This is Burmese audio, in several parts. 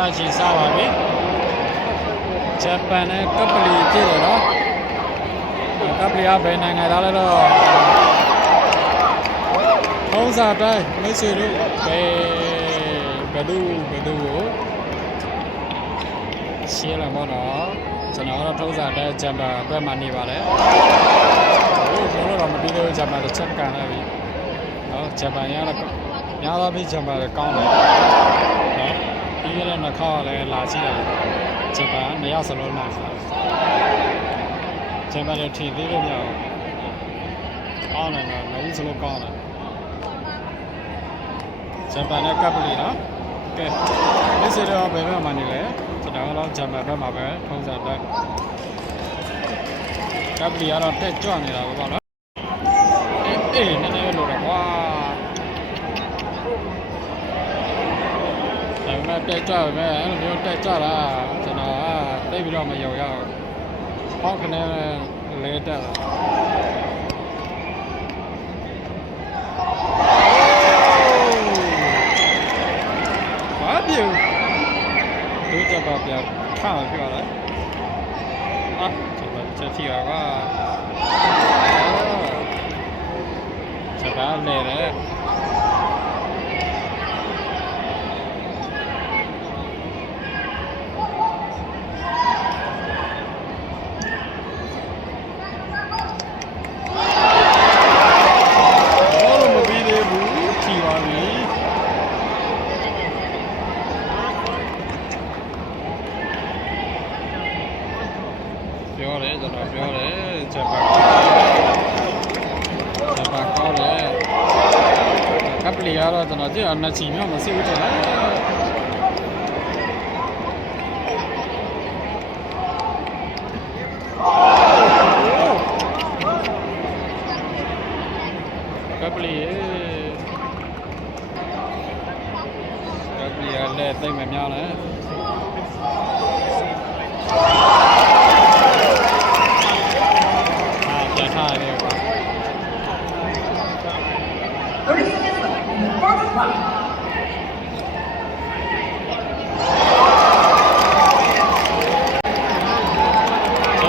မှချီစားပါပြီဂျပန်နဲ့ကပလီဖြစ်တယ်နော်ကပလီကဘယ်နိုင်ငံသားလဲတော့ထုံးစံတိုင်းမိတ်ဆွေတို့ဘယ်သူကိုရှင်းလာမောတော့ကျွန်တော်တို့ထုံးစံတိုင်းဂျပန်ဘက်မှာနေပါလေကျွန်တော်တို့မပြီးသေးဘူးဂျပန်တစ်ချက်ကန်လာပြီနော်ဂျပန်ရတော့များသောပြီးဂျပန်လည်းကောင်းတယ်နော်ပြီးရတဲ့နှစ်ခေါက်လည်းလာကြည့်ရတယ်ဂျပန်2ယောက်စလုံးလာစားဂျပန်လည်းထင်သေးလို့မရဘူးကောင်းတယ်နော်2ဦးစလုံးကောင်းတယ်ဂျပန်နဲ့ကပ်ပလီနော်ကဲဒီစတော့ဘယ်ဘက်မှာနေလဲကျွန်တော်ကတော့ဂျပန်ဘက်မှာပဲထုံးစံတိုင်းကပ်ပလီကတော့တက်ကြွနေတာပဲပေါ့နော်အေးနည်းနည်းလို့တော့ကွာဒါပေမဲ့တက်ကြွပဲအဲ့လိုမျိုးတက်ကြွတာကျွန်တော်ကသိပြီးတော့မယုံရအောင်ဟောက်ခနဲ့လဲတက်လာဘာပြောဒုကြပါပြထားပြောလားကျွန်တော်ချက်စီကဒါနဲ့လေပြောတယ်ကျွန်တော်ပြောတယ်ဂျပန်ကောင်းတယ်ကပ်ပလီကတော့ကျွန်တော်ကြည့်အောင်နှစ်ချီမျိုးမစစ်ဘူးတဲ့ကပ်ပလီကလည်းသိမ့်မများလဲဂျ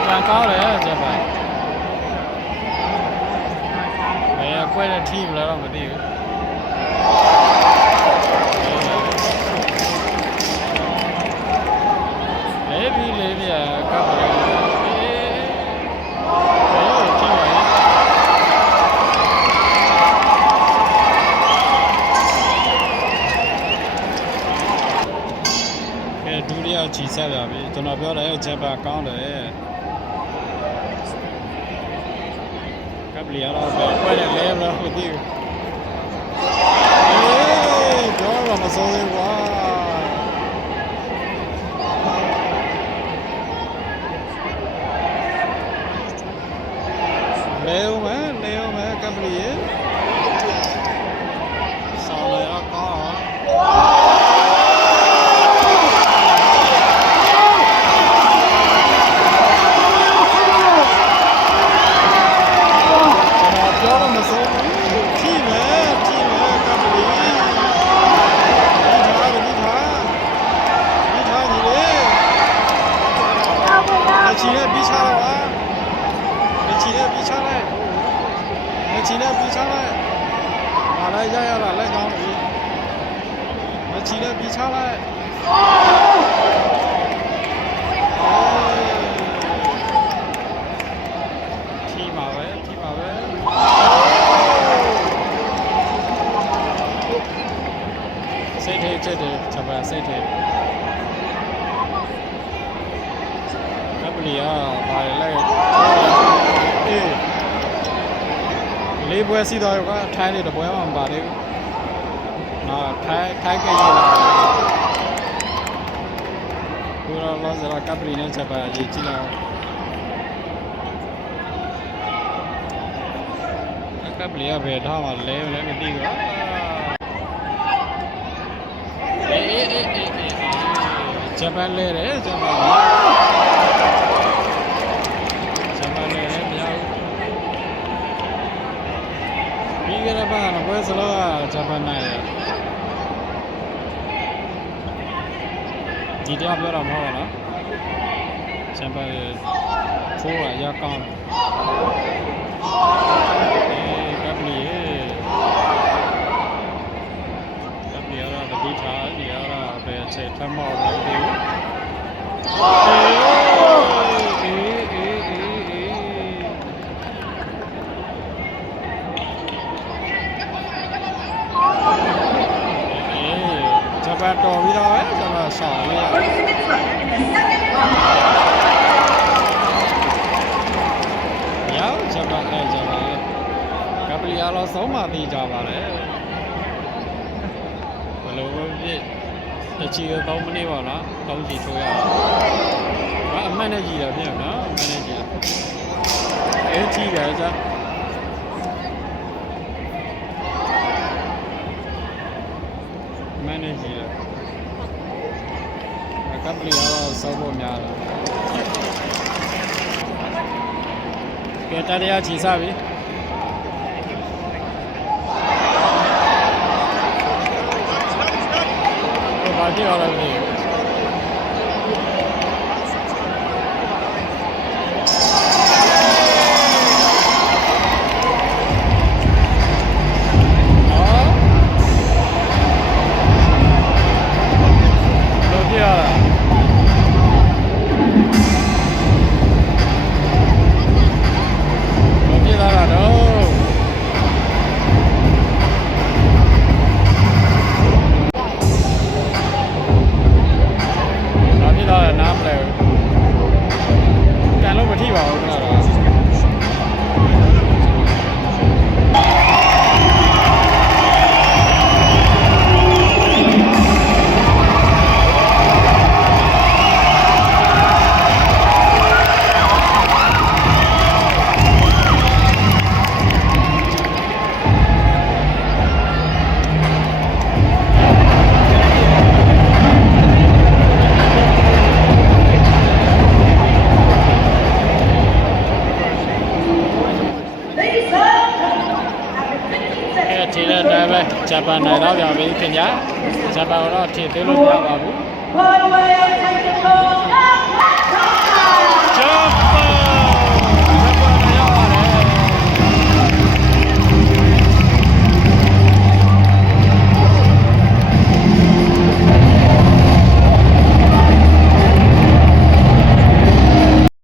ပန်ကောင်းတယ်ဂျပန်ဘယ်ကွဲတဲ့ team လဲတော့မသိဘူးလေးပြကပ်တယ်ဒုတိယချီဆက်ရပြီကျွန်တော်ပြောတယ်ဂျပန်ကောင်းတယ်ကပ်လီကတော့ပဲခွဲတယ်လဲမလားမသိဘူးပြောတော့မစိုးသေးကွာလဲဦးမယ်ကပ်လီဆောင်းရကောင်းချီနဲ့ပြီးချလိုက်ပါချီနဲ့ပြီးချလိုက်ငါလည်းရတာလက်ကောင်းပြီချီနဲ့ပြီးချလိုက်ထီပါပဲစိတ်ထဲချက်တယ်ဂျပန်စိတ်ထဲလီယာဘာလဲလေးပွဲစီတော့ကထိုင်းနေတော့ပွဲမှာမပါသေးဘူးနော်ထိုင်းကြရလာဘူရောလောဇရာကပလီနဲ့ချက်ပါရေးကြည့်လောက်ကပလီကဘယ်ထားမှလဲမသိဘူးဂျပန်လဲတယ်ဂျပန်ပြီးခဲ့တဲ့ဘက်ကပွဲစလုံးကဂျပန်နိုင်တယ် ဒီတရားပြောတော့မဟုတ်ပါလားဂျပန်ထိုးရရကောင်းကပ်လီရတာဒီထားဒီရတာပဲချက်ထမောက်လို့ဒီဂျပန်တော်ပြီးတော့ပဲဂျပန်ဆောင်ရရရောက်ဂျပန်ဂျပန်ကပလီယာလောဆုံးမသိကြပါလေဘယ်လိုဖြစ်တချီတော့3မိနစ်ပါလား3ချီထိုးရအောင်အမှန်နဲ့ကြည့်ရပြန်နော်အမှန်နဲ့ကြည့်အဲ့ကြည့်ရကြအမှန်နဲ့ကြည့်ရကပလီယာလောဆုံးဖို့များလားကဲတရားချီစားပြီဘာကြည့်ရလဲဒီဂျပန်နိုင်တော့ပြန်ပြီခင်ဗျာဂျပန်တော့ထည့်သေးလို့မရပါဘူး